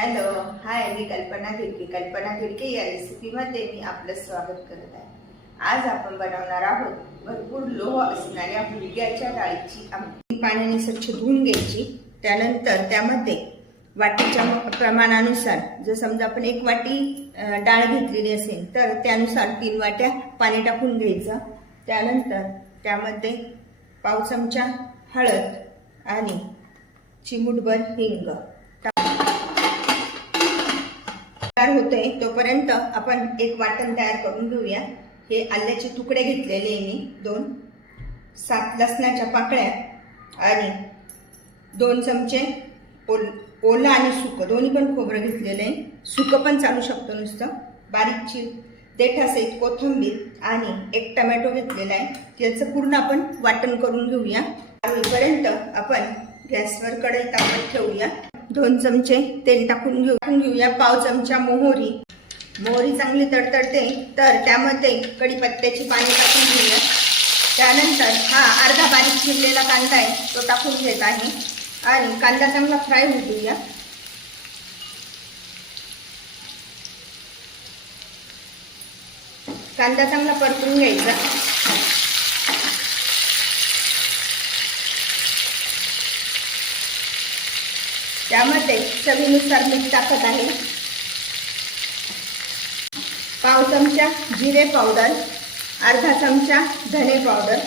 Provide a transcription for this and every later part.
Hello hi मी कल्पना घिडके कल्पना घिडके या रेसिपीमध्ये मी आपलं स्वागत करत आहे. आज आपण बनवणार आहोत भरपूर लोह असणाऱ्या मुलग्याच्या डाळीची आमटी. पाण्याने स्वच्छ धुवून घ्यायची. त्यानंतर त्यामध्ये वाटीच्या प्रमाणानुसार जर समजा आपण एक वाटी डाळ घेतलेली असेल तर त्यानुसार तीन वाट्या पाणी टाकून घ्यायचं. त्यानंतर त्यामध्ये पाव चमचा हळद आणि चिमूटभर हिंग. तयार तोपर्यंत आपण एक वाटण तयार करून घेऊया. हे आल्याचे तुकडे घेतलेले आहे मी दोन. सात लसणाच्या पाकळ्या आणि दोन चमचे ओल ओलं आणि सुकं. दोन्ही पण खोबरं घेतलेलं आहे. सुकं पण चालू शकतो नुसतं. बारीक चि देठासहित कोथिंबीर आणि एक टमॅटो घेतलेला आहे. त्याचं पूर्ण आपण वाटण करून घेऊया. होईपर्यंत आपण गॅसवर कढई तापत ठेवूया. दोन चमचे तेल टाकून घेऊ. टाकून घेऊया पाव चमचा मोहरी. मोहरी चांगली तडतडते तर त्यामध्ये कढीपत्त्याची पाणी टाकून घेऊया. त्यानंतर हा अर्धा बारीक चिरलेला कांदा आहे तो टाकून घेत आहे. आणि कांदा चांगला फ्राय होऊ देऊया. कांदा चांगला परतून घ्यायचा. त्यामध्ये चवीनुसार मीठ टाकत आहे. पाव चमचा जिरे पावडर अर्धा चमचा धने पावडर.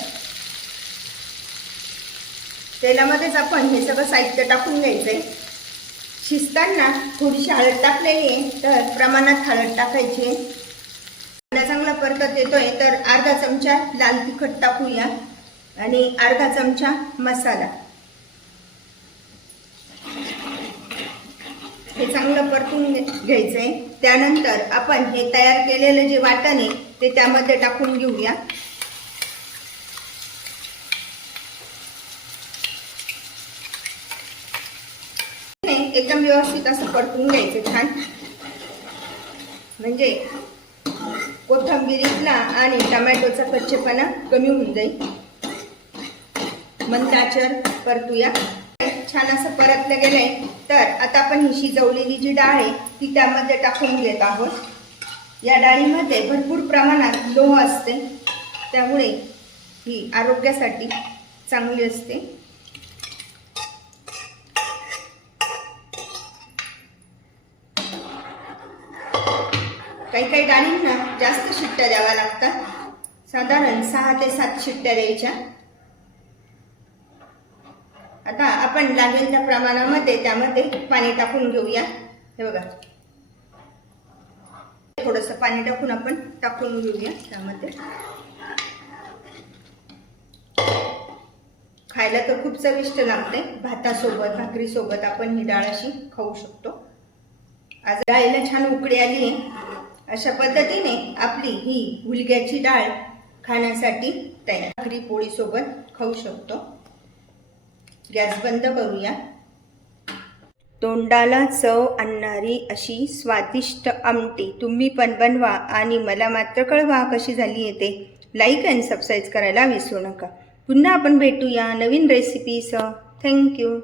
तेलामध्येच आपण हे सगळं साहित्य टाकून घ्यायचंय. शिजताना थोडीशी हळद टाकलेली आहे तर प्रमाणात हळद टाकायची आहे. कांदा चांगला परतत येतोय तर अर्धा चमचा लाल तिखट टाकूया. आणि अर्धा चमचा मसाला. हे चांगलं परतून घ्यायचं घ्यायचंय. त्यानंतर आपण हे तयार केलेलं जे वाटण आहे ते त्यामध्ये टाकून घेऊया. एकदम व्यवस्थित असं परतून घ्यायचं छान. म्हणजे कोथंबिरीतला आणि टमॅटोचा कच्चेपणा कमी होऊन जाईल. मंदाचर परतूया. छान असं परतलं गेलंय. तर आता आपण ही शिजवलेली जी डाळ आहे ती त्यामध्ये टाकून घेत आहोत. या डाळीमध्ये भरपूर प्रमाणात लोह असते. त्यामुळे ही आरोग्यासाठी चांगली असते. काही काही डाळींना जास्त शिट्ट्या द्याव्या लागतात. साधारण सहा ते सात शिट्ट्या द्यायच्या आता आपण लागेल त्या प्रमाणामध्ये त्यामध्ये पाणी टाकून घेऊया. हे बघा. थोडस पाणी टाकून आपण टाकून घेऊया त्यामध्ये. खायला तर खूप चविष्ट लागते भातासोबत भाकरीसोबत आपण ही डाळ अशी खाऊ शकतो. आज डाळीला छान उकडी आली आहे. अशा पद्धतीने आपली ही हुलग्याची डाळ खाण्यासाठी तयार. भाकरी पोळीसोबत खाऊ शकतो. गॅस बंद करूया. तोंडाला चव आणणारी अशी स्वादिष्ट आमटी तुम्ही पण बनवा आणि मला मात्र कळवा कशी झाली येते. लाईक अँड सबस्क्राईब करायला विसरू नका. पुन्हा आपण भेटूया नवीन रेसिपीसह थँक्यू